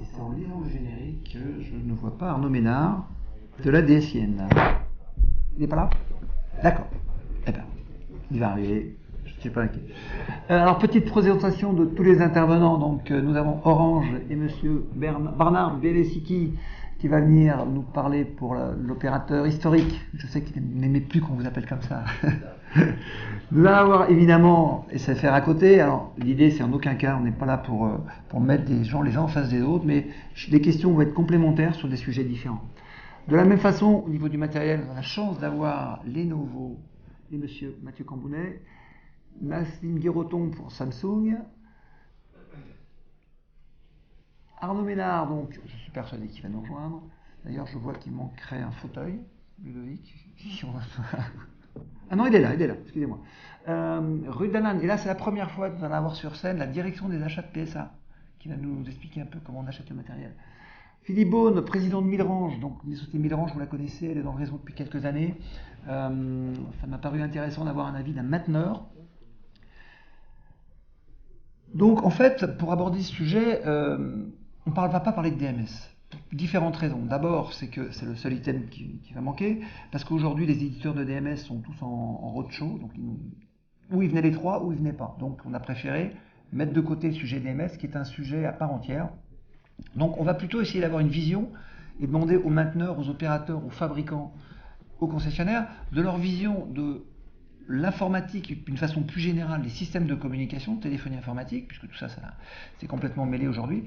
Et c'est en lisant le générique que je ne vois pas Arnaud Ménard de la DSIN. Il n'est pas là? D'accord. Eh bien, il va arriver. Je ne suis pas inquiet. Alors, petite présentation de tous les intervenants. Donc, nous avons Orange et monsieur Bernard Belesiki qui va venir nous parler pour l'opérateur historique. Je sais qu'il n'aimait plus qu'on vous appelle comme ça. Nous allons avoir évidemment SFR à côté. Alors, l'idée, c'est en aucun cas, on n'est pas là pour mettre les uns en face des autres, mais les questions vont être complémentaires sur des sujets différents. De la même façon, au niveau du matériel, on a la chance d'avoir Lenovo et monsieur Mathieu Cambounet, Nassim Guiroton pour Samsung, Arnaud Ménard, donc je suis persuadé qu'il va nous rejoindre. D'ailleurs, je vois qu'il manquerait un fauteuil, Ludovic. Ah non, il est là, excusez-moi. Ruth Danan, et là c'est la première fois que nous allons avoir sur scène la direction des achats de PSA, qui va nous expliquer un peu comment on achète le matériel. Philippe Beaune, président de Midrange, donc la société Midrange, vous la connaissez, elle est dans le réseau depuis quelques années. Ça m'a paru intéressant d'avoir un avis d'un mainteneur. Donc en fait, pour aborder ce sujet, on ne va pas parler de DMS. Pour différentes raisons. D'abord, c'est que c'est le seul item qui va manquer, parce qu'aujourd'hui, les éditeurs de DMS sont tous en roadshow, donc ou ils venaient les trois, ou ils venaient pas. Donc on a préféré mettre de côté le sujet DMS, qui est un sujet à part entière. Donc on va plutôt essayer d'avoir une vision et demander aux mainteneurs, aux opérateurs, aux fabricants, aux concessionnaires, de leur vision de l'informatique d'une façon plus générale, les systèmes de communication, de téléphonie informatique, puisque tout ça, c'est complètement mêlé aujourd'hui.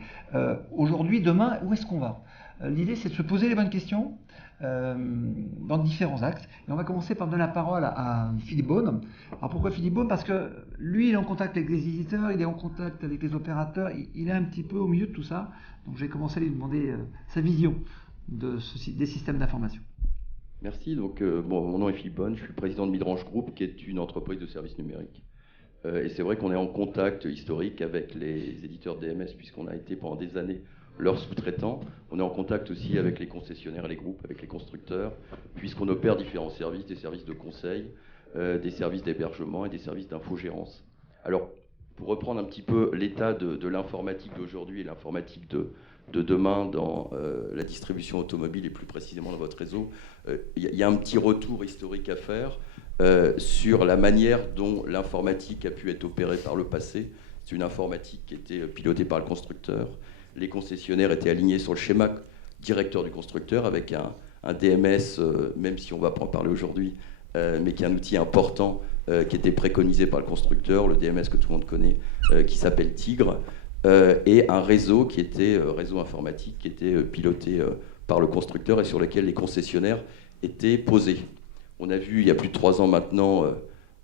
Aujourd'hui, demain, où est-ce qu'on va? L'idée, c'est de se poser les bonnes questions dans différents axes. Et on va commencer par donner la parole à Philippe Beaune. Alors pourquoi Philippe Beaune? Parce que lui, il est en contact avec les éditeurs, il est en contact avec les opérateurs, il est un petit peu au milieu de tout ça. Donc je vais commencer à lui demander sa vision des systèmes d'information. Merci. Donc, mon nom est Philippe Beaune, je suis président de Midrange Group, qui est une entreprise de services numériques. Et c'est vrai qu'on est en contact historique avec les éditeurs DMS, puisqu'on a été pendant des années leurs sous-traitants. On est en contact aussi avec les concessionnaires et les groupes, avec les constructeurs, puisqu'on opère différents services, des services de conseil, des services d'hébergement et des services d'infogérance. Alors, pour reprendre un petit peu l'état de l'informatique d'aujourd'hui et l'informatique de demain dans la distribution automobile et plus précisément dans votre réseau, il y a un petit retour historique à faire sur la manière dont l'informatique a pu être opérée par le passé. C'est une informatique qui était pilotée par le constructeur. Les concessionnaires étaient alignés sur le schéma directeur du constructeur avec un DMS, même si on va pas en parler aujourd'hui, mais qui est un outil important qui était préconisé par le constructeur, le DMS que tout le monde connaît, qui s'appelle Tigre. Et un réseau qui était réseau informatique qui était piloté par le constructeur et sur lequel les concessionnaires étaient posés. On a vu il y a plus de 3 ans maintenant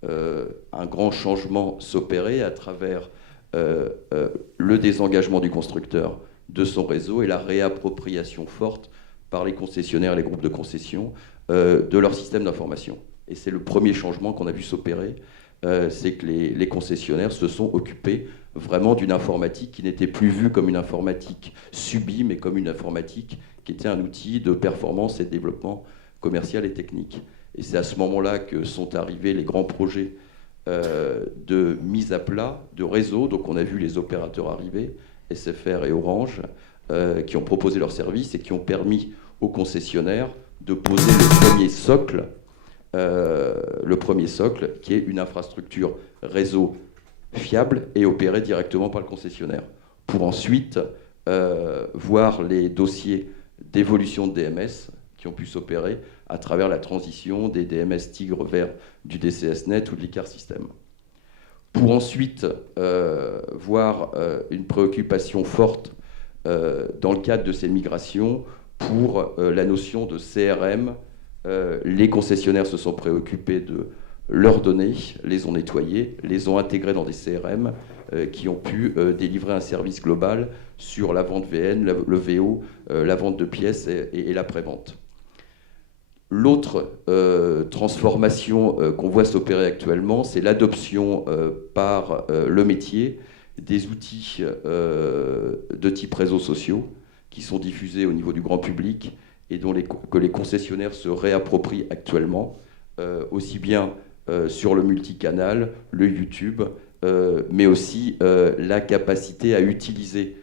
un grand changement s'opérer à travers le désengagement du constructeur de son réseau et la réappropriation forte par les concessionnaires et les groupes de concession de leur système d'information. Et c'est le premier changement qu'on a vu s'opérer, c'est que les concessionnaires se sont occupés vraiment d'une informatique qui n'était plus vue comme une informatique subie, mais comme une informatique qui était un outil de performance et de développement commercial et technique. Et c'est à ce moment-là que sont arrivés les grands projets de mise à plat, de réseau. Donc on a vu les opérateurs arriver, SFR et Orange, qui ont proposé leurs services et qui ont permis aux concessionnaires de poser le premier socle, qui est une infrastructure réseau fiable et opérée directement par le concessionnaire, pour ensuite voir les dossiers d'évolution de DMS qui ont pu s'opérer à travers la transition des DMS Tigre vers du DCSNet ou de l'ICAR System. Pour ensuite voir une préoccupation forte dans le cadre de ces migrations pour la notion de CRM. Les concessionnaires se sont préoccupés de leurs données, les ont nettoyées, les ont intégrées dans des CRM qui ont pu délivrer un service global sur la vente VN, le VO, la vente de pièces et l'après-vente. L'autre transformation qu'on voit s'opérer actuellement, c'est l'adoption par le métier des outils de type réseaux sociaux qui sont diffusés au niveau du grand public et que les concessionnaires se réapproprient actuellement, aussi bien sur le multicanal, le YouTube, mais aussi la capacité à utiliser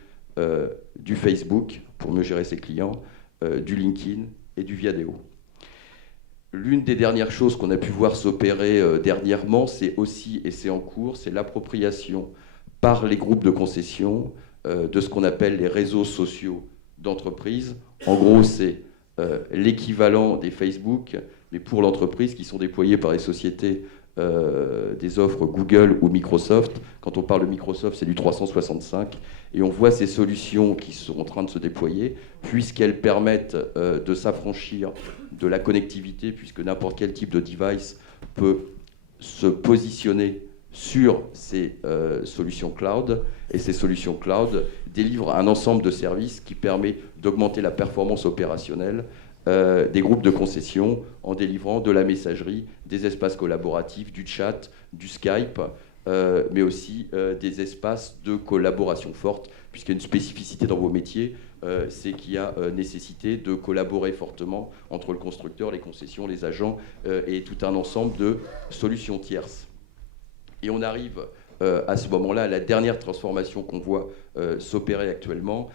du Facebook pour mieux gérer ses clients, du LinkedIn et du Viadeo. L'une des dernières choses qu'on a pu voir s'opérer dernièrement, c'est aussi, et c'est en cours, c'est l'appropriation par les groupes de concession de ce qu'on appelle les réseaux sociaux d'entreprise. En gros, c'est l'équivalent des Facebook, mais pour l'entreprise, qui sont déployés par les sociétés des offres Google ou Microsoft. Quand on parle de Microsoft, c'est du 365. Et on voit ces solutions qui sont en train de se déployer, puisqu'elles permettent de s'affranchir de la connectivité, puisque n'importe quel type de device peut se positionner sur ces solutions cloud. Et ces solutions cloud délivrent un ensemble de services qui permet d'augmenter la performance opérationnelle des groupes de concession en délivrant de la messagerie, des espaces collaboratifs, du chat, du Skype, mais aussi des espaces de collaboration forte, puisqu'il y a une spécificité dans vos métiers, c'est qu'il y a nécessité de collaborer fortement entre le constructeur, les concessions, les agents et tout un ensemble de solutions tierces. Et on arrive à ce moment-là à la dernière transformation qu'on voit s'opérer actuellement,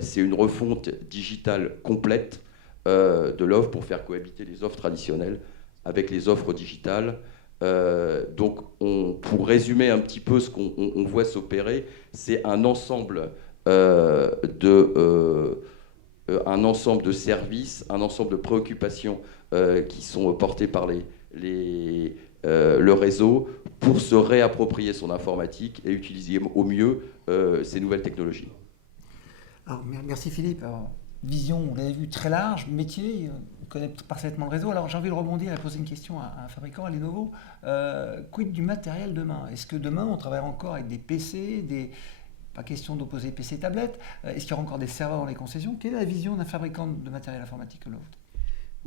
c'est une refonte digitale complète de l'offre pour faire cohabiter les offres traditionnelles avec les offres digitales. Donc, pour résumer un petit peu ce qu'on voit s'opérer, c'est un ensemble de services, un ensemble de préoccupations qui sont portées par le réseau pour se réapproprier son informatique et utiliser au mieux ces nouvelles technologies. Alors, merci Philippe. Alors, vision, vous l'avez vu, très large, métier, on connaît parfaitement le réseau. Alors j'ai envie de rebondir et poser une question à un fabricant, à Lenovo. Quid du matériel demain? Est-ce que demain on travaillera encore avec des PC, pas question d'opposer PC et tablette? Est-ce qu'il y aura encore des serveurs dans les concessions? Quelle est la vision d'un fabricant de matériel informatique que le vôtre?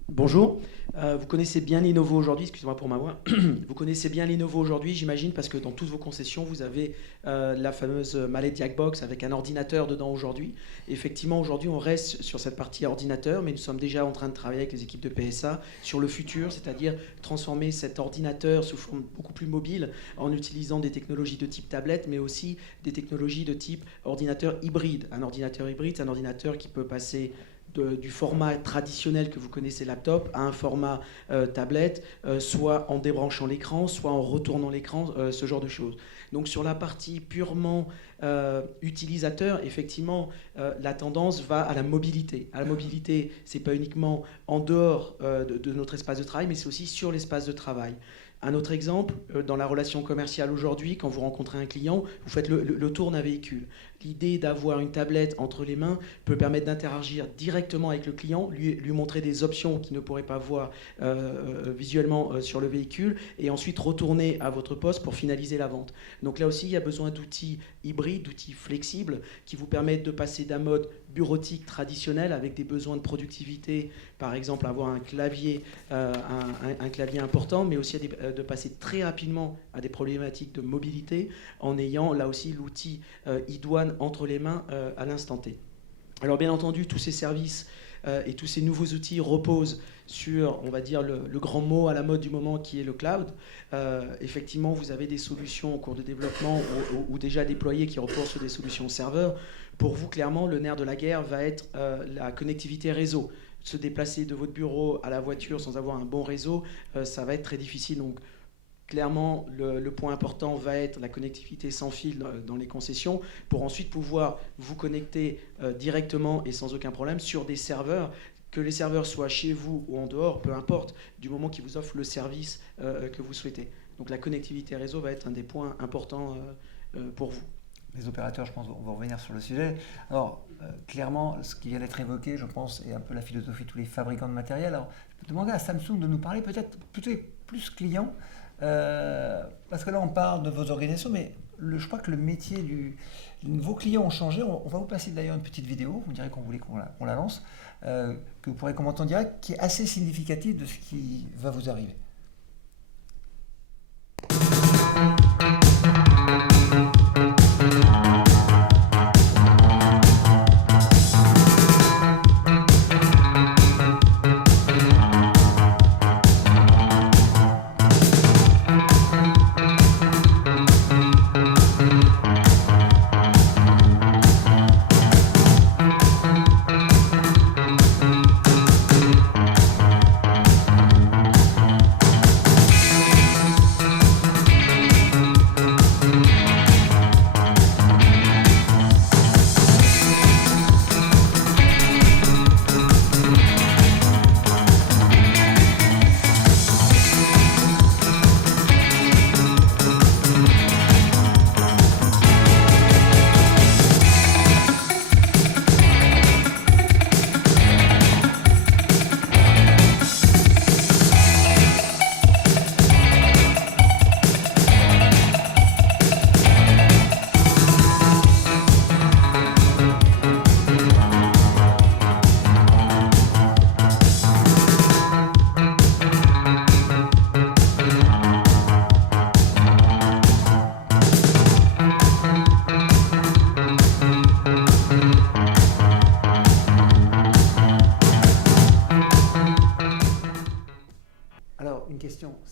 Bonjour, vous connaissez bien Lenovo aujourd'hui, excusez-moi pour ma voix, vous connaissez bien Lenovo aujourd'hui, j'imagine, parce que dans toutes vos concessions, vous avez la fameuse mallette Jackbox avec un ordinateur dedans aujourd'hui. Effectivement, aujourd'hui, on reste sur cette partie ordinateur, mais nous sommes déjà en train de travailler avec les équipes de PSA sur le futur, c'est-à-dire transformer cet ordinateur sous forme beaucoup plus mobile en utilisant des technologies de type tablette, mais aussi des technologies de type ordinateur hybride. Un ordinateur hybride, c'est un ordinateur qui peut passer du format traditionnel que vous connaissez laptop à un format tablette, soit en débranchant l'écran, soit en retournant l'écran, ce genre de choses. Donc sur la partie purement utilisateur, effectivement, la tendance va à la mobilité. À la mobilité, c'est pas uniquement en dehors de notre espace de travail, mais c'est aussi sur l'espace de travail. Un autre exemple, dans la relation commerciale aujourd'hui, quand vous rencontrez un client, vous faites le tour d'un véhicule. L'idée d'avoir une tablette entre les mains peut permettre d'interagir directement avec le client, lui montrer des options qu'il ne pourrait pas voir visuellement sur le véhicule, et ensuite retourner à votre poste pour finaliser la vente. Donc là aussi, il y a besoin d'outils hybrides, d'outils flexibles, qui vous permettent de passer d'un mode bureautique traditionnel avec des besoins de productivité, par exemple avoir un clavier important, mais aussi de passer très rapidement à des problématiques de mobilité en ayant là aussi l'outil iDouane entre les mains à l'instant T. Alors bien entendu, tous ces services et tous ces nouveaux outils reposent sur, on va dire, le grand mot à la mode du moment qui est le cloud. Effectivement, vous avez des solutions en cours de développement ou déjà déployées qui reposent sur des solutions serveurs. Pour vous, clairement, le nerf de la guerre va être la connectivité réseau. Se déplacer de votre bureau à la voiture sans avoir un bon réseau, ça va être très difficile. Donc, clairement, le point important va être la connectivité sans fil dans les concessions pour ensuite pouvoir vous connecter directement et sans aucun problème sur des serveurs, que les serveurs soient chez vous ou en dehors, peu importe, du moment qu'ils vous offrent le service que vous souhaitez. Donc la connectivité réseau va être un des points importants pour vous. Les opérateurs, je pense, on va revenir sur le sujet. Alors, clairement, ce qui vient d'être évoqué, je pense, est un peu la philosophie de tous les fabricants de matériel. Alors, je peux demander à Samsung de nous parler peut-être plus client, parce que là, on parle de vos organisations, mais je crois que le métier vos clients ont changé. On va vous passer d'ailleurs une petite vidéo, vous direz qu'on voulait qu'on la lance, que vous pourrez commenter en direct, qui est assez significative de ce qui va vous arriver.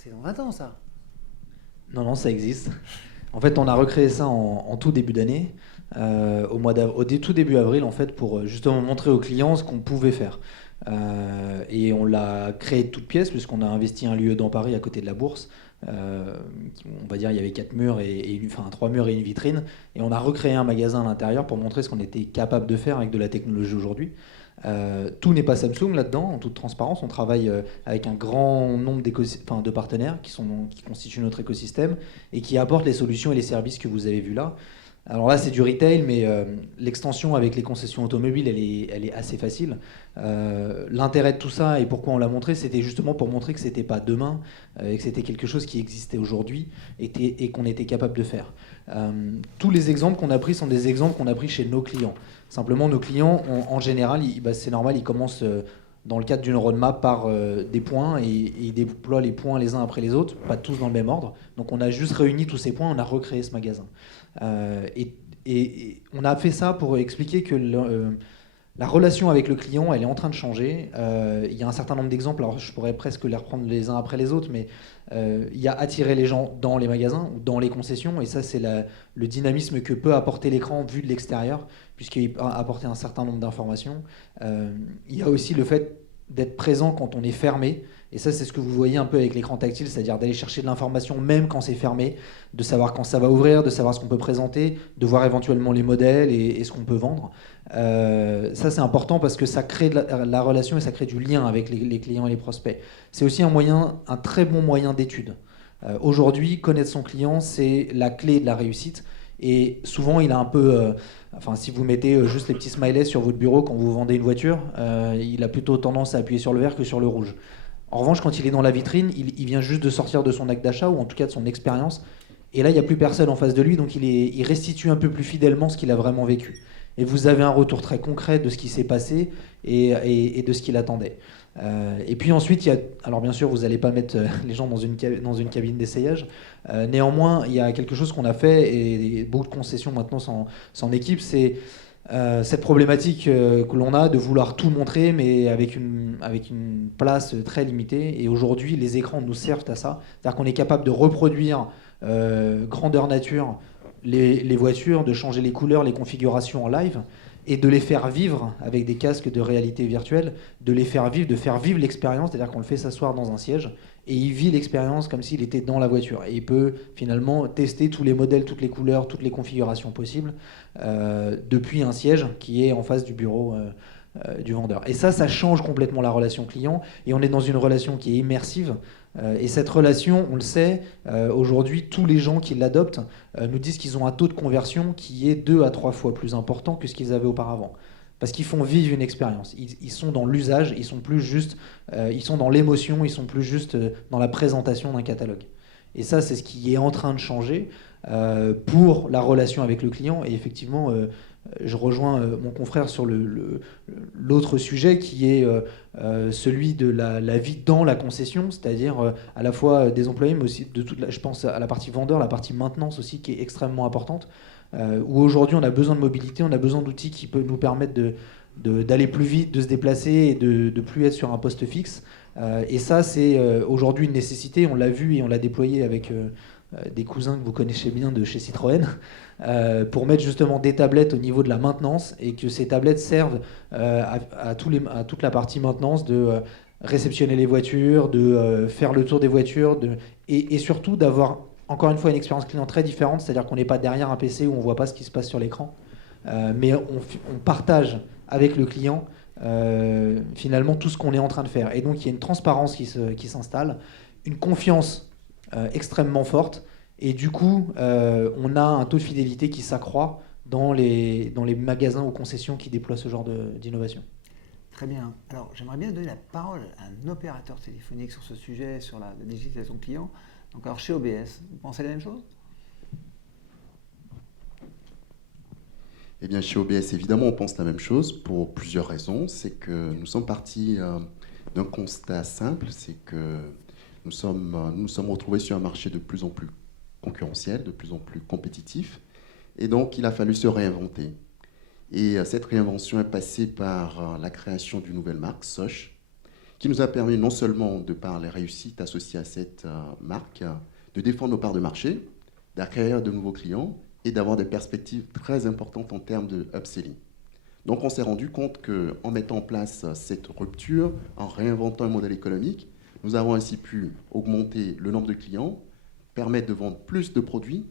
C'est dans 20 ans, ça. Non, ça existe. En fait, on a recréé ça en tout début d'année, au tout début avril, en fait, pour justement montrer aux clients ce qu'on pouvait faire. Et on l'a créé de toutes pièces, puisqu'on a investi un lieu dans Paris, à côté de la Bourse. On va dire il y avait 4 murs enfin 3 murs et une vitrine, et on a recréé un magasin à l'intérieur pour montrer ce qu'on était capable de faire avec de la technologie aujourd'hui. Tout n'est pas Samsung là-dedans, en toute transparence. On travaille avec un grand nombre de partenaires qui constituent notre écosystème et qui apportent les solutions et les services que vous avez vus là. Alors là, c'est du retail, mais l'extension avec les concessions automobiles, elle est assez facile. L'intérêt de tout ça et pourquoi on l'a montré, c'était justement pour montrer que c'était pas demain, et que c'était quelque chose qui existait aujourd'hui et qu'on était capable de faire. Tous les exemples qu'on a pris sont des exemples qu'on a pris chez nos clients. Simplement, nos clients, en général, c'est normal, ils commencent dans le cadre d'une roadmap par des points et ils déploient les points les uns après les autres, pas tous dans le même ordre. Donc on a juste réuni tous ces points, on a recréé ce magasin. Et on a fait ça pour expliquer que la relation avec le client, elle est en train de changer. Il y a un certain nombre d'exemples, alors je pourrais presque les reprendre les uns après les autres, mais il y a attirer les gens dans les magasins ou dans les concessions, et ça c'est le dynamisme que peut apporter l'écran vu de l'extérieur, puisqu'il peut apporter un certain nombre d'informations. Il y a aussi le fait d'être présent quand on est fermé, et ça c'est ce que vous voyez un peu avec l'écran tactile, c'est-à-dire d'aller chercher de l'information même quand c'est fermé, de savoir quand ça va ouvrir, de savoir ce qu'on peut présenter, de voir éventuellement les modèles et ce qu'on peut vendre. Ça c'est important parce que ça crée la relation et ça crée du lien avec les clients et les prospects. C'est aussi un très bon moyen d'étude. Aujourd'hui, connaître son client, c'est la clé de la réussite. Et souvent, il a un peu... si vous mettez juste les petits smileys sur votre bureau quand vous vendez une voiture, il a plutôt tendance à appuyer sur le vert que sur le rouge. En revanche, quand il est dans la vitrine, il vient juste de sortir de son acte d'achat, ou en tout cas de son expérience. Et là, il n'y a plus personne en face de lui, donc il restitue un peu plus fidèlement ce qu'il a vraiment vécu. Et vous avez un retour très concret de ce qui s'est passé et de ce qu'il attendait. Et puis ensuite, alors bien sûr, vous n'allez pas mettre les gens dans une cabine d'essayage. Néanmoins, il y a quelque chose qu'on a fait, et beaucoup de concessions maintenant s'en équipent, c'est cette problématique que l'on a de vouloir tout montrer, mais avec une place très limitée. Et aujourd'hui, les écrans nous servent à ça. C'est-à-dire qu'on est capable de reproduire grandeur nature les voitures, de changer les couleurs, les configurations en live, et de les faire vivre avec des casques de réalité virtuelle, de faire vivre l'expérience, c'est-à-dire qu'on le fait s'asseoir dans un siège, et il vit l'expérience comme s'il était dans la voiture. Et il peut finalement tester tous les modèles, toutes les couleurs, toutes les configurations possibles, depuis un siège qui est en face du bureau du vendeur. Et ça change complètement la relation client, et on est dans une relation qui est immersive. Et cette relation, on le sait, aujourd'hui, tous les gens qui l'adoptent nous disent qu'ils ont un taux de conversion qui est 2 à 3 fois plus important que ce qu'ils avaient auparavant. Parce qu'ils font vivre une expérience. Ils sont dans l'usage, ils sont plus juste, ils sont dans l'émotion, ils sont plus juste dans la présentation d'un catalogue. Et ça, c'est ce qui est en train de changer pour la relation avec le client. Et effectivement, je rejoins mon confrère sur l'autre sujet qui est celui de la vie dans la concession, c'est-à-dire à la fois des employés, mais aussi je pense à la partie vendeur, la partie maintenance aussi qui est extrêmement importante, où aujourd'hui on a besoin de mobilité, on a besoin d'outils qui peuvent nous permettre d'aller plus vite, de se déplacer et de plus être sur un poste fixe. Et ça, c'est aujourd'hui une nécessité, on l'a vu et on l'a déployé avec des cousins que vous connaissez bien de chez Citroën, pour mettre justement des tablettes au niveau de la maintenance, et que ces tablettes servent à toute la partie maintenance, de réceptionner les voitures, de faire le tour des voitures, et surtout d'avoir encore une fois une expérience client très différente, c'est-à-dire qu'on n'est pas derrière un PC où on ne voit pas ce qui se passe sur l'écran, mais on partage avec le client finalement tout ce qu'on est en train de faire. Et donc il y a une transparence qui s'installe, une confiance extrêmement forte, et du coup on a un taux de fidélité qui s'accroît dans les magasins ou concessions qui déploient ce genre d'innovation. Très bien. Alors j'aimerais bien donner la parole à un opérateur téléphonique sur ce sujet, sur la digitalisation client. Donc alors chez OBS, vous pensez la même chose ? Eh bien, chez OBS, évidemment, on pense la même chose pour plusieurs raisons. C'est que nous sommes partis d'un constat simple, c'est que nous nous sommes retrouvés sur un marché de plus en plus concurrentiel, de plus en plus compétitif, et donc il a fallu se réinventer. Et cette réinvention est passée par la création d'une nouvelle marque, Sosh, qui nous a permis non seulement, de par les réussites associées à cette marque, de défendre nos parts de marché, d'acquérir de nouveaux clients et d'avoir des perspectives très importantes en termes de upselling. Donc on s'est rendu compte qu'en mettant en place cette rupture, en réinventant un modèle économique, nous avons ainsi pu augmenter le nombre de clients, permettre de vendre plus de produits,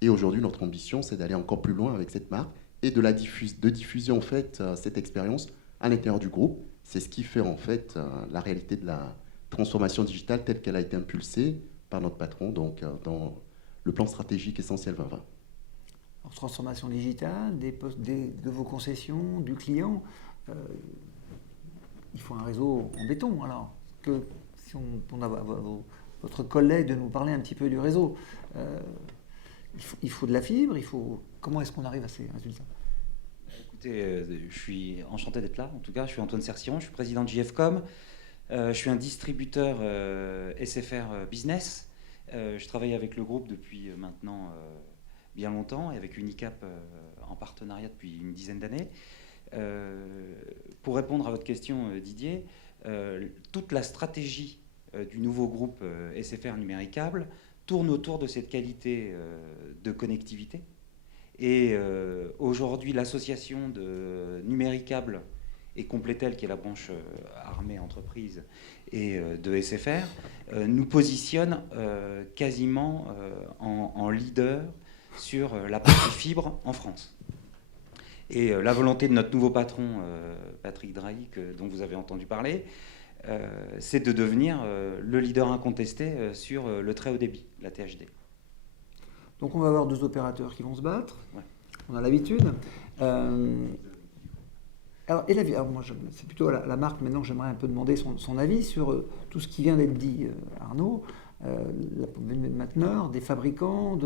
et aujourd'hui notre ambition c'est d'aller encore plus loin avec cette marque et de diffuser en fait cette expérience à l'intérieur du groupe. C'est ce qui fait en fait la réalité de la transformation digitale telle qu'elle a été impulsée par notre patron donc, dans le plan stratégique Essentiel 2020. Alors, transformation digitale, de vos concessions, du client, il faut un réseau en béton. Alors, si on a votre collègue de nous parler un petit peu du réseau, il faut de la fibre, comment est-ce qu'on arrive à ces résultats? Écoutez, je suis enchanté d'être là. En tout cas, je suis Antoine Sercillon, je suis président de JFcom. Je suis un distributeur SFR Business. Je travaille avec le groupe depuis maintenant bien longtemps et avec Unicap en partenariat depuis une dizaine d'années. Pour répondre à votre question, Didier, toute la stratégie du nouveau groupe SFR Numéricable tourne autour de cette qualité de connectivité. Et aujourd'hui, l'association de Numéricable et Complétel, qui est la branche armée entreprise et de SFR, nous positionne quasiment en leader sur la partie fibre en France. Et la volonté de notre nouveau patron, Patrick Drahi, dont vous avez entendu parler, c'est de devenir le leader incontesté sur le très haut débit, la THD. Donc on va avoir deux opérateurs qui vont se battre, Ouais. On a l'habitude. Alors moi, c'est plutôt la marque, maintenant j'aimerais un peu demander son avis sur tout ce qui vient d'être dit, Arnaud, la venue de mainteneurs, des fabricants,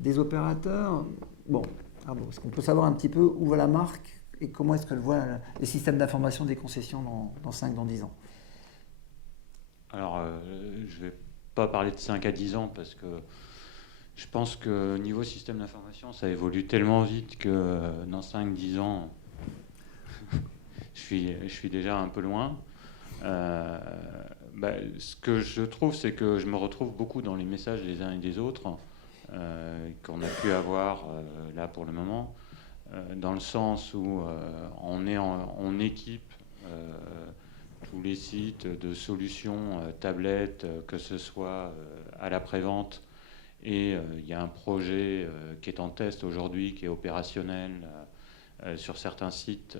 des opérateurs. Bon, Arnaud, est-ce qu'on peut savoir un petit peu où va la marque et comment est-ce qu'elle voit les systèmes d'information des concessions dans 5, dans 10 ans? Alors, je ne vais pas parler de 5 à 10 ans parce que je pense que niveau système d'information, ça évolue tellement vite que dans 5-10 ans, je suis déjà un peu loin. Ce que je trouve, c'est que je me retrouve beaucoup dans les messages des uns et des autres qu'on a pu avoir là pour le moment, dans le sens où on équipe tous les sites de solutions tablettes, que ce soit à l'après-vente. Et il y a un projet qui est en test aujourd'hui, qui est opérationnel sur certains sites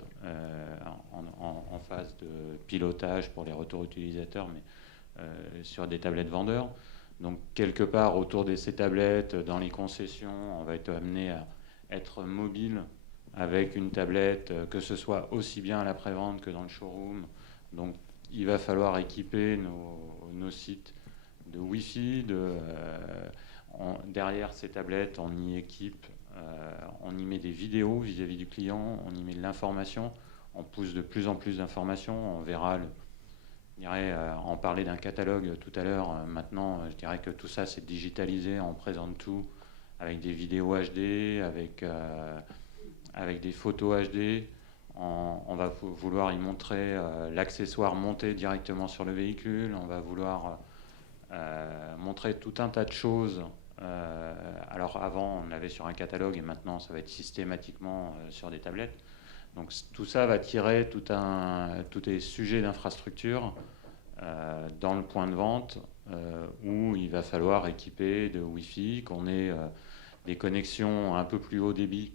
en phase de pilotage pour les retours utilisateurs, mais sur des tablettes vendeurs. Donc quelque part autour de ces tablettes, dans les concessions, on va être amené à être mobile avec une tablette, que ce soit aussi bien à l'après-vente que dans le showroom. Donc il va falloir équiper nos sites de Wi-Fi, derrière ces tablettes, on y équipe, on y met des vidéos vis-à-vis du client, on y met de l'information, on pousse de plus en plus d'informations, on verra, on parlait d'un catalogue tout à l'heure, maintenant je dirais que tout ça c'est digitalisé, on présente tout avec des vidéos HD, avec des photos HD, on va vouloir y montrer l'accessoire monté directement sur le véhicule, on va vouloir montrer tout un tas de choses. Alors avant on avait sur un catalogue et maintenant ça va être systématiquement sur des tablettes. Donc tout ça va tirer tous les sujets d'infrastructure dans le point de vente où il va falloir équiper de Wi-Fi, qu'on ait des connexions un peu plus haut débit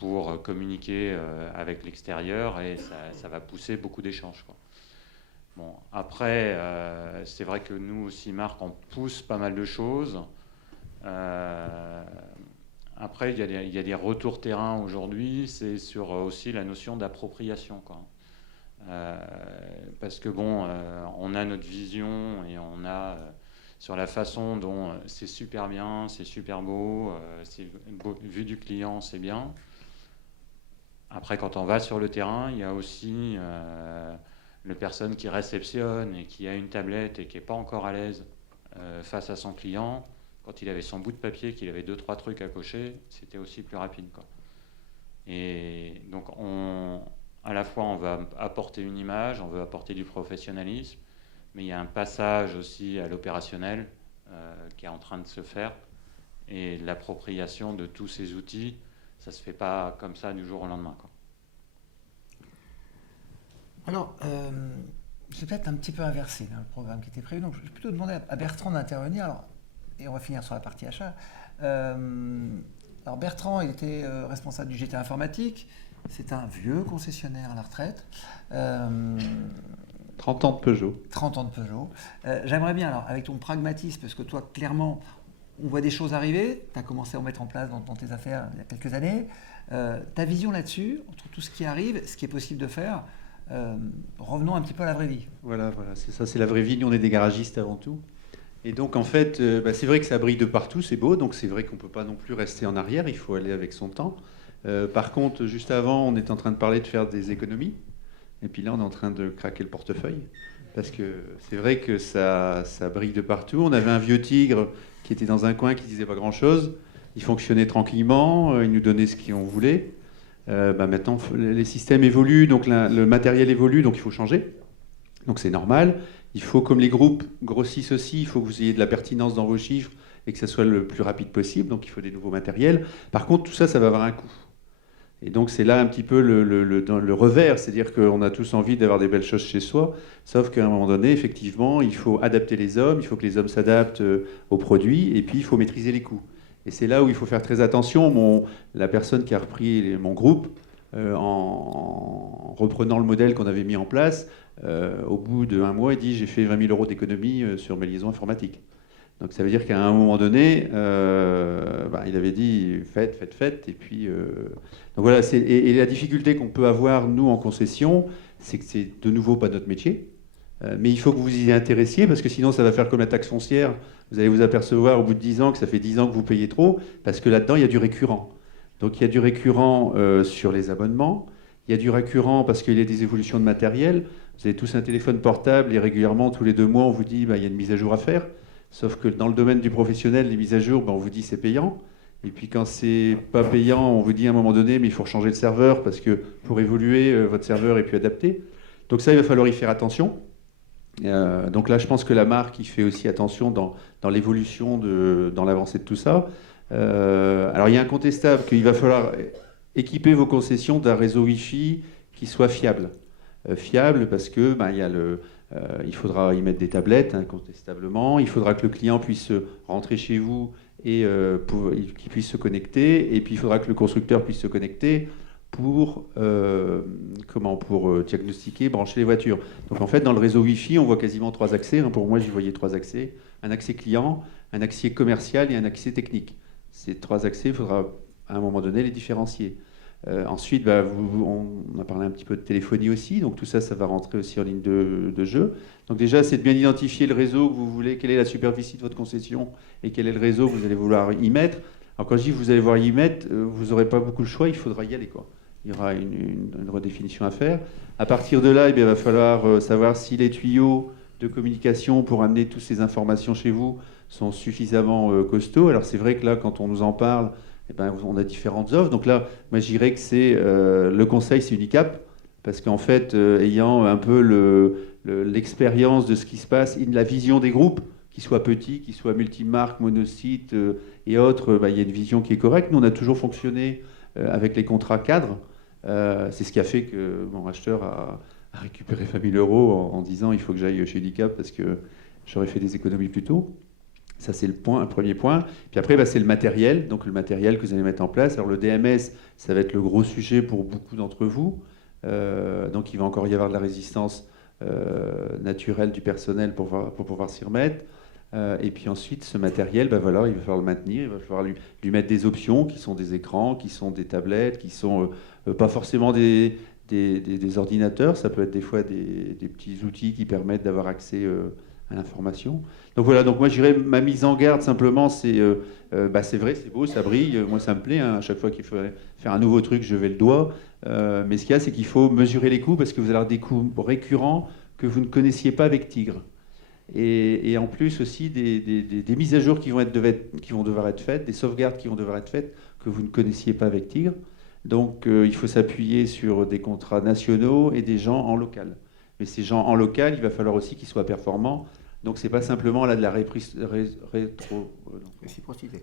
pour communiquer avec l'extérieur et ça va pousser beaucoup d'échanges, quoi. Bon, après, c'est vrai que nous aussi, Marc, on pousse pas mal de choses. Après, il y a des retours terrain aujourd'hui, c'est sur aussi la notion d'appropriation, quoi. Parce que bon, on a notre vision et on a sur la façon dont c'est super bien, c'est super beau, vu du client, c'est bien. Après, quand on va sur le terrain, il y a aussi la personne qui réceptionne et qui a une tablette et qui n'est pas encore à l'aise face à son client. Quand il avait son bout de papier, qu'il avait 2-3 trucs à cocher, c'était aussi plus rapide, quoi. Et donc à la fois on veut apporter une image, on veut apporter du professionnalisme, mais il y a un passage aussi à l'opérationnel qui est en train de se faire. Et l'appropriation de tous ces outils, ça ne se fait pas comme ça du jour au lendemain, quoi. Alors, je vais peut-être un petit peu inverser le programme qui était prévu. Donc, je vais plutôt demander à Bertrand d'intervenir. Alors, et on va finir sur la partie achat. Alors, Bertrand, il était responsable du GT Informatique. C'est un vieux concessionnaire à la retraite. 30 ans de Peugeot. 30 ans de Peugeot. J'aimerais bien, alors, avec ton pragmatisme, parce que toi, clairement, on voit des choses arriver. Tu as commencé à en mettre en place dans tes affaires il y a quelques années. Ta vision là-dessus, entre tout ce qui arrive, ce qui est possible de faire, revenons un petit peu à la vraie vie. Voilà, c'est ça, c'est la vraie vie. Nous, on est des garagistes avant tout. Et donc, en fait, c'est vrai que ça brille de partout, c'est beau. Donc, c'est vrai qu'on ne peut pas non plus rester en arrière. Il faut aller avec son temps. Par contre, juste avant, on est en train de parler de faire des économies. Et puis là, on est en train de craquer le portefeuille. Parce que c'est vrai que ça brille de partout. On avait un vieux tigre qui était dans un coin, qui disait pas grand-chose. Il fonctionnait tranquillement. Il nous donnait ce qu'on voulait. Maintenant, les systèmes évoluent, donc le matériel évolue, donc il faut changer. Donc c'est normal. Il faut, comme les groupes grossissent aussi, il faut que vous ayez de la pertinence dans vos chiffres et que ça soit le plus rapide possible. Donc il faut des nouveaux matériels. Par contre, tout ça, ça va avoir un coût. Et donc c'est là un petit peu le revers, c'est-à-dire qu'on a tous envie d'avoir des belles choses chez soi, sauf qu'à un moment donné, effectivement, il faut adapter les hommes, il faut que les hommes s'adaptent aux produits, et puis il faut maîtriser les coûts. Et c'est là où il faut faire très attention. La personne qui a repris mon groupe, en reprenant le modèle qu'on avait mis en place, au bout d'1 mois, il dit « j'ai fait 20 000 € d'économie sur mes liaisons informatiques ». Donc ça veut dire qu'à un moment donné, il avait dit « faites ». Et puis, donc voilà, et la difficulté qu'on peut avoir, nous, en concession, c'est que c'est de nouveau pas notre métier. Mais il faut que vous y intéressiez, parce que sinon ça va faire comme la taxe foncière. Vous allez vous apercevoir au bout de 10 ans que ça fait 10 ans que vous payez trop, parce que là-dedans, il y a du récurrent. Donc il y a du récurrent sur les abonnements, il y a du récurrent parce qu'il y a des évolutions de matériel. Vous avez tous un téléphone portable et régulièrement, tous les 2 mois, on vous dit il y a une mise à jour à faire. Sauf que dans le domaine du professionnel, les mises à jour, on vous dit c'est payant. Et puis quand c'est pas payant, on vous dit à un moment donné, mais il faut changer le serveur parce que pour évoluer, votre serveur est plus adapté. Donc ça, il va falloir y faire attention. Donc là, je pense que la marque, il fait aussi attention dans l'évolution, dans l'avancée de tout ça. Alors, il est incontestable qu'il va falloir équiper vos concessions d'un réseau Wi-Fi qui soit fiable. Fiable parce que il faudra y mettre des tablettes, incontestablement. Il faudra que le client puisse rentrer chez vous et qu'il puisse se connecter. Et puis, il faudra que le constructeur puisse se connecter pour diagnostiquer, brancher les voitures. Donc en fait, dans le réseau Wi-Fi, on voit quasiment 3 accès. Pour moi, j'y voyais 3 accès. Un accès client, un accès commercial et un accès technique. Ces 3 accès, il faudra à un moment donné les différencier. Ensuite, on a parlé un petit peu de téléphonie aussi. Donc tout ça, ça va rentrer aussi en ligne de jeu. Donc déjà, c'est de bien identifier le réseau que vous voulez, quelle est la superficie de votre concession et quel est le réseau que vous allez vouloir y mettre. Alors quand je dis vous allez voir y mettre, vous n'aurez pas beaucoup de choix, il faudra y aller, quoi. Il y aura une redéfinition à faire. À partir de là, il va falloir savoir si les tuyaux de communication pour amener toutes ces informations chez vous sont suffisamment costauds. Alors c'est vrai que là, quand on nous en parle, on a différentes offres. Donc là, moi je dirais que c'est le conseil, c'est Unicap, parce qu'en fait, ayant un peu l'expérience de ce qui se passe, la vision des groupes, qu'ils soient petits, qu'ils soient multimarques, monosite et autres, il y a une vision qui est correcte. Nous, on a toujours fonctionné avec les contrats cadres. C'est ce qui a fait que mon acheteur a récupéré 20 000 € en disant il faut que j'aille chez Unicap parce que j'aurais fait des économies plus tôt. Ça, c'est le premier point. Puis après, c'est le matériel. Donc le matériel que vous allez mettre en place. Alors le DMS, ça va être le gros sujet pour beaucoup d'entre vous. Donc il va encore y avoir de la résistance naturelle du personnel pour pouvoir s'y remettre. Et puis ensuite, ce matériel, il va falloir le maintenir, il va falloir lui mettre des options qui sont des écrans, qui sont des tablettes, qui sont pas forcément des ordinateurs, ça peut être des fois des petits outils qui permettent d'avoir accès à l'information. Donc voilà, donc moi je dirais ma mise en garde simplement, c'est vrai, c'est beau, ça brille, moi ça me plaît, à chaque fois qu'il faut faire un nouveau truc, je vais le doigt, mais ce qu'il y a, c'est qu'il faut mesurer les coûts parce que vous allez avoir des coûts récurrents que vous ne connaissiez pas avec Tigre. Et en plus aussi des mises à jour qui vont devoir être faites, des sauvegardes qui vont devoir être faites que vous ne connaissiez pas avec Tigre. Donc il faut s'appuyer sur des contrats nationaux et des gens en local. Mais ces gens en local, il va falloir aussi qu'ils soient performants. Donc c'est pas simplement là de la Réciprocité.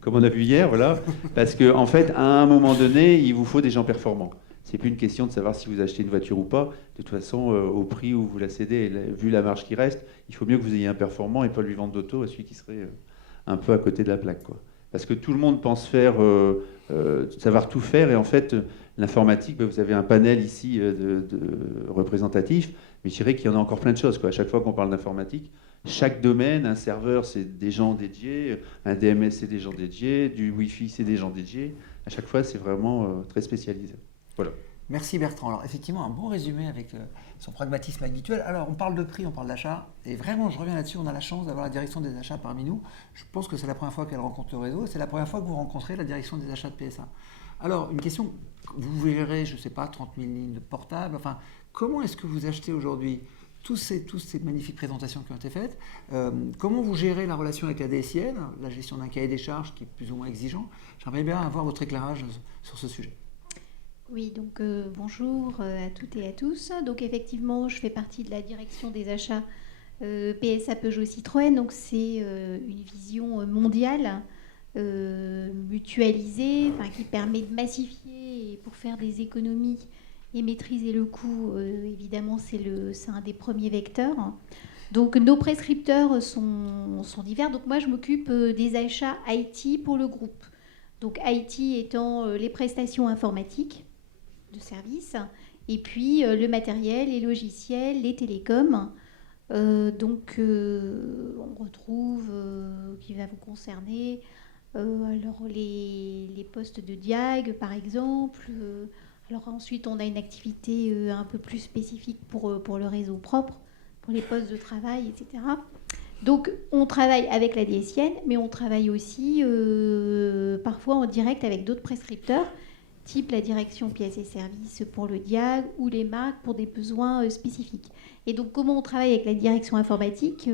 comme on a vu hier, voilà. Parce qu'en en fait, à un moment donné, il vous faut des gens performants. C'est plus une question de savoir si vous achetez une voiture ou pas. De toute façon, au prix où vous la cédez, vu la marge qui reste, il faut mieux que vous ayez un performant et pas lui vendre d'auto à celui qui serait un peu à côté de la plaque, quoi. Parce que tout le monde pense savoir tout faire, et en fait, l'informatique, vous avez un panel ici de représentatifs, mais je dirais qu'il y en a encore plein de choses, quoi. À chaque fois qu'on parle d'informatique, chaque domaine, un serveur, c'est des gens dédiés, un DMS, c'est des gens dédiés, du Wi-Fi, c'est des gens dédiés. À chaque fois, c'est vraiment très spécialisé. Voilà. Merci Bertrand. Alors effectivement, un bon résumé avec son pragmatisme habituel. Alors on parle de prix, on parle d'achat, et vraiment je reviens là-dessus, on a la chance d'avoir la direction des achats parmi nous. Je pense que c'est la première fois qu'elle rencontre le réseau, et c'est la première fois que vous rencontrez la direction des achats de PSA. Alors une question, vous verrez, je ne sais pas, 30 000 lignes de portables, enfin, comment est-ce que vous achetez aujourd'hui toutes ces magnifiques présentations qui ont été faites, comment vous gérez la relation avec la DSIL, la gestion d'un cahier des charges qui est plus ou moins exigeant? J'aimerais bien avoir votre éclairage sur ce sujet. Oui, donc bonjour à toutes et à tous. Donc effectivement, je fais partie de la direction des achats PSA Peugeot Citroën. Donc c'est une vision mondiale, mutualisée, qui permet de massifier et pour faire des économies et maîtriser le coût. Évidemment, c'est un des premiers vecteurs. Donc nos prescripteurs sont divers. Donc moi, je m'occupe des achats IT pour le groupe. Donc IT étant les prestations informatiques de services, et puis le matériel, les logiciels, les télécoms. Donc on retrouve, qui va vous concerner, alors les postes de diag par exemple. Alors ensuite on a une activité un peu plus spécifique pour le réseau propre, pour les postes de travail, etc. Donc on travaille avec la DSIN, mais on travaille aussi parfois en direct avec d'autres prescripteurs, type la direction pièces et services pour le diag ou les marques pour des besoins spécifiques. Et donc comment on travaille avec la direction informatique?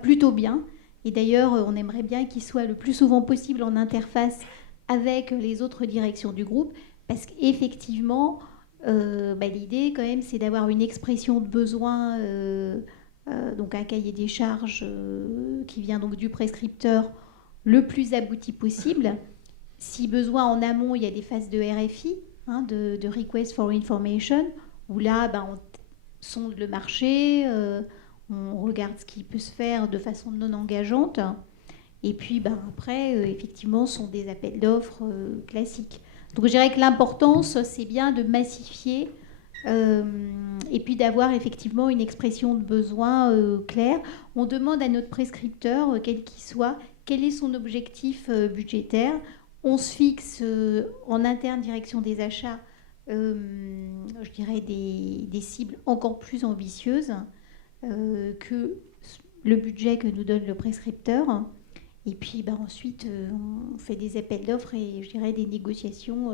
Plutôt bien. Et d'ailleurs, on aimerait bien qu'il soit le plus souvent possible en interface avec les autres directions du groupe, parce qu'effectivement, l'idée quand même, c'est d'avoir une expression de besoin, donc un cahier des charges qui vient donc du prescripteur le plus abouti possible. Si besoin en amont, il y a des phases de RFI, de Request for Information, où là, on sonde le marché, on regarde ce qui peut se faire de façon non engageante. Et puis après, effectivement, ce sont des appels d'offres classiques. Donc je dirais que l'importance, c'est bien de massifier et puis d'avoir effectivement une expression de besoin claire. On demande à notre prescripteur, quel qu'il soit, quel est son objectif budgétaire. On se fixe en interne direction des achats, je dirais des cibles encore plus ambitieuses que le budget que nous donne le prescripteur. Et puis ensuite, on fait des appels d'offres et je dirais des négociations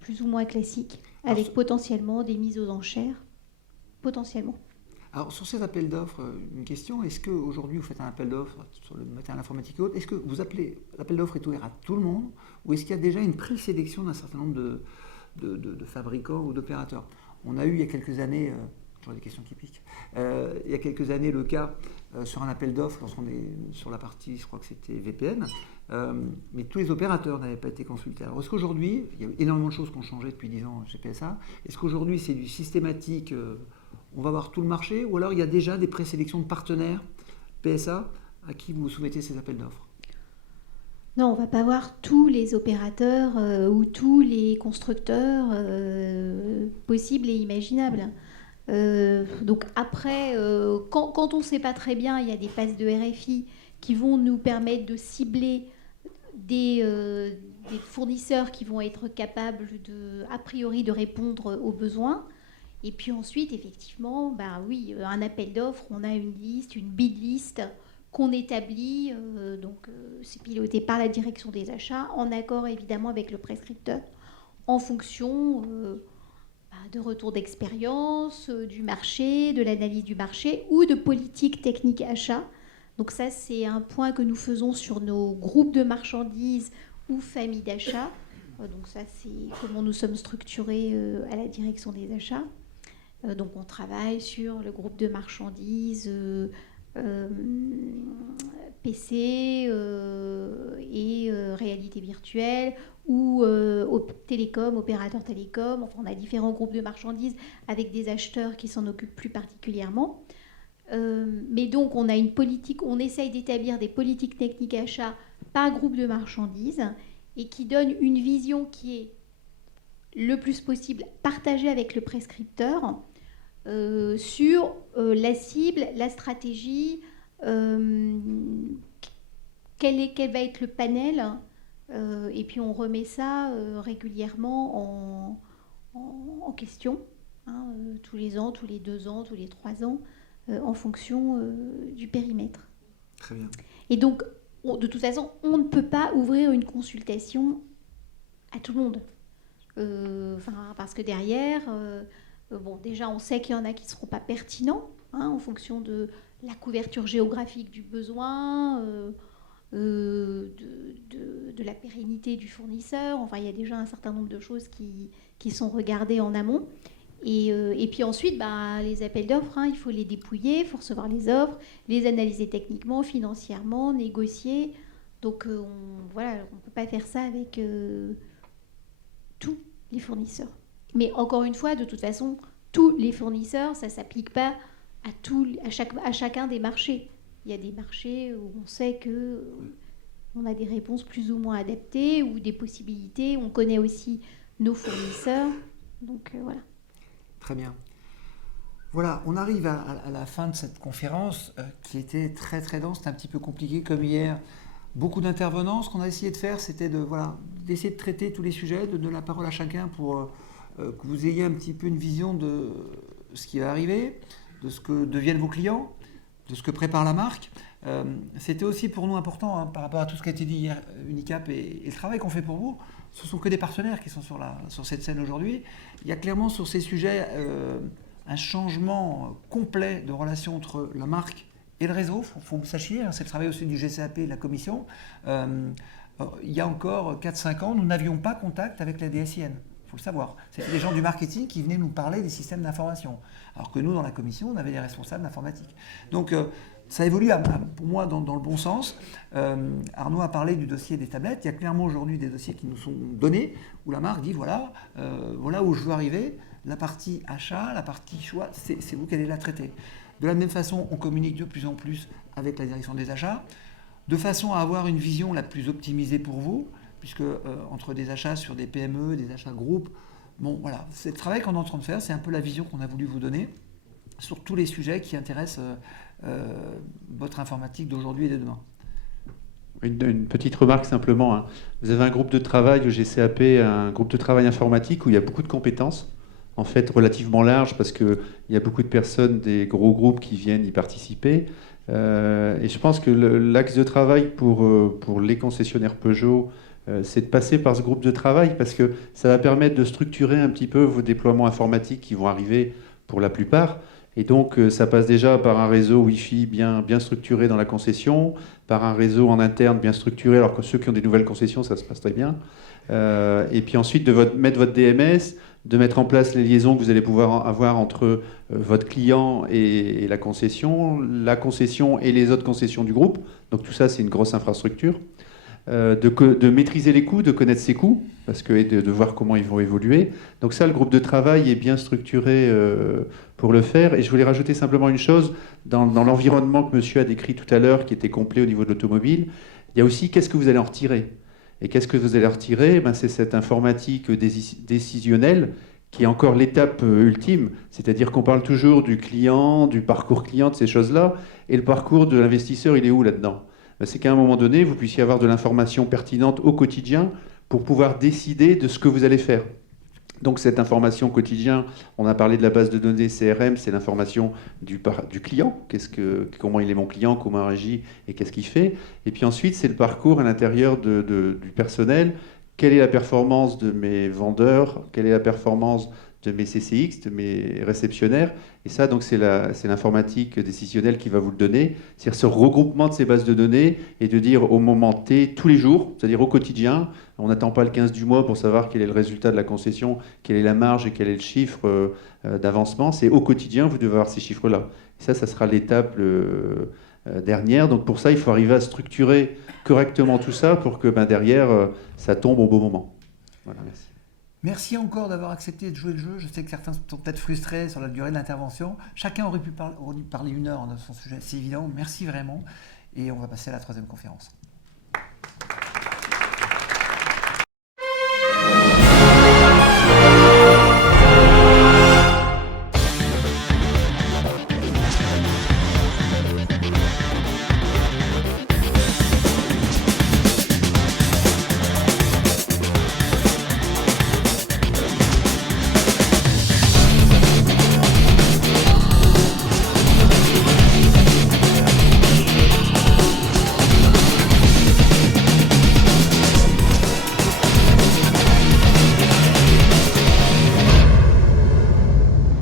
plus ou moins classiques, avec potentiellement des mises aux enchères, potentiellement. Alors sur ces appels d'offres, une question, est-ce qu'aujourd'hui vous faites un appel d'offres sur le matériel informatique et autres, est-ce que vous appelez, l'appel d'offres est ouvert à tout le monde, ou est-ce qu'il y a déjà une présélection d'un certain nombre de fabricants ou d'opérateurs? On a eu il y a quelques années, toujours des questions qui piquent, il y a quelques années le cas sur un appel d'offres, lorsqu'on est sur la partie, je crois que c'était VPN, mais tous les opérateurs n'avaient pas été consultés. Alors est-ce qu'aujourd'hui, il y a énormément de choses qui ont changé depuis 10 ans chez PSA, est-ce qu'aujourd'hui c'est du systématique, on va voir tout le marché, ou alors il y a déjà des présélections de partenaires PSA à qui vous soumettez ces appels d'offres? Non, on ne va pas voir tous les opérateurs ou tous les constructeurs possibles et imaginables. Donc après, quand on ne sait pas très bien, il y a des phases de RFI qui vont nous permettre de cibler des fournisseurs qui vont être capables a priori de répondre aux besoins. Et puis ensuite, effectivement, oui, un appel d'offres, on a une liste, une bid list qu'on établit. C'est piloté par la direction des achats, en accord évidemment avec le prescripteur, en fonction de retour d'expérience, du marché, de l'analyse du marché ou de politique technique achat. Donc ça, c'est un point que nous faisons sur nos groupes de marchandises ou famille d'achat. Donc ça, c'est comment nous sommes structurés à la direction des achats. Donc on travaille sur le groupe de marchandises, PC et réalité virtuelle, ou télécom, opérateurs télécom. Enfin, on a différents groupes de marchandises avec des acheteurs qui s'en occupent plus particulièrement. Mais donc on a une politique, on essaye d'établir des politiques techniques achats par groupe de marchandises et qui donnent une vision qui est le plus possible partagée avec le prescripteur sur la cible, la stratégie, quel va être le panel, et puis on remet ça régulièrement en question, tous les ans, tous les 2 ans, tous les 3 ans, en fonction du périmètre. Très bien. Et donc, de toute façon, on ne peut pas ouvrir une consultation à tout le monde. Parce que derrière, déjà, on sait qu'il y en a qui ne seront pas pertinents en fonction de la couverture géographique du besoin, de la pérennité du fournisseur. Enfin, il y a déjà un certain nombre de choses qui sont regardées en amont. Et puis ensuite, les appels d'offres, il faut les dépouiller, il faut recevoir les offres, les analyser techniquement, financièrement, négocier. Donc, on ne peut pas faire ça avec tous les fournisseurs. Mais encore une fois, de toute façon, tous les fournisseurs, ça ne s'applique pas à chacun des marchés. Il y a des marchés où on sait qu'on a des réponses plus ou moins adaptées ou des possibilités. On connaît aussi nos fournisseurs. Donc, voilà. Très bien. Voilà, on arrive à la fin de cette conférence qui était très très dense, c'était un petit peu compliqué comme hier. Beaucoup d'intervenants. Ce qu'on a essayé de faire, c'était d'essayer de traiter tous les sujets, de donner la parole à chacun pour que vous ayez un petit peu une vision de ce qui va arriver, de ce que deviennent vos clients, de ce que prépare la marque. C'était aussi pour nous important par rapport à tout ce qui a été dit hier, Unicap et le travail qu'on fait pour vous. Ce ne sont que des partenaires qui sont sur cette scène aujourd'hui. Il y a clairement sur ces sujets un changement complet de relation entre la marque et le réseau. Il faut que vous sachiez, c'est le travail aussi du GCAP et de la commission. Il y a encore 4-5 ans, nous n'avions pas contact avec la DSIN. Il faut le savoir. C'était des gens du marketing qui venaient nous parler des systèmes d'information. Alors que nous, dans la commission, on avait des responsables d'informatique. Donc, ça évolue, pour moi, dans le bon sens. Arnaud a parlé du dossier des tablettes. Il y a clairement aujourd'hui des dossiers qui nous sont donnés, où la marque dit, voilà où je veux arriver. La partie achat, la partie choix, c'est vous qui allez la traiter. De la même façon, on communique de plus en plus avec la direction des achats, de façon à avoir une vision la plus optimisée pour vous, puisque entre des achats sur des PME, des achats groupes, c'est le travail qu'on est en train de faire, c'est un peu la vision qu'on a voulu vous donner sur tous les sujets qui intéressent votre informatique d'aujourd'hui et de demain. Une petite remarque simplement. Vous avez un groupe de travail au GCAP, un groupe de travail informatique où il y a beaucoup de compétences, en fait relativement large, parce qu'il y a beaucoup de personnes des gros groupes qui viennent y participer. Et je pense que l'axe de travail pour les concessionnaires Peugeot, c'est de passer par ce groupe de travail, parce que ça va permettre de structurer un petit peu vos déploiements informatiques qui vont arriver pour la plupart. Et donc, ça passe déjà par un réseau Wi-Fi bien structuré dans la concession, par un réseau en interne bien structuré, alors que ceux qui ont des nouvelles concessions, ça se passe très bien. Et puis ensuite, de mettre votre DMS, de mettre en place les liaisons que vous allez pouvoir avoir entre votre client et la concession et les autres concessions du groupe. Donc tout ça, c'est une grosse infrastructure. De maîtriser les coûts, de connaître ses coûts, et de voir comment ils vont évoluer. Donc ça, le groupe de travail est bien structuré pour le faire. Et je voulais rajouter simplement une chose, dans l'environnement que monsieur a décrit tout à l'heure, qui était complet au niveau de l'automobile, il y a aussi qu'est-ce que vous allez en retirer. Et qu'est-ce que vous allez en retirer ? C'est cette informatique décisionnelle qui est encore l'étape ultime. C'est-à-dire qu'on parle toujours du client, du parcours client, de ces choses-là, et le parcours de l'investisseur, il est où là-dedans ? C'est qu'à un moment donné, vous puissiez avoir de l'information pertinente au quotidien pour pouvoir décider de ce que vous allez faire. Donc cette information au quotidien, on a parlé de la base de données CRM, c'est l'information du client, comment il est mon client, comment il agit et qu'est-ce qu'il fait. Et puis ensuite, c'est le parcours à l'intérieur du personnel. Quelle est la performance de mes vendeurs ? Quelle est la performance de mes CCX, de mes réceptionnaires. Et ça, donc, c'est l'informatique décisionnelle qui va vous le donner. C'est-à-dire ce regroupement de ces bases de données et de dire au moment T, tous les jours, c'est-à-dire au quotidien, on n'attend pas le 15 du mois pour savoir quel est le résultat de la concession, quelle est la marge et quel est le chiffre d'avancement. C'est au quotidien, vous devez avoir ces chiffres-là. Et ça sera l'étape dernière. Donc pour ça, il faut arriver à structurer correctement tout ça pour que derrière, ça tombe au bon moment. Voilà, merci. Merci encore d'avoir accepté de jouer le jeu. Je sais que certains sont peut-être frustrés sur la durée de l'intervention. Chacun aurait pu parler 1 heure de son sujet, c'est évident. Merci vraiment. Et on va passer à la 3e conférence.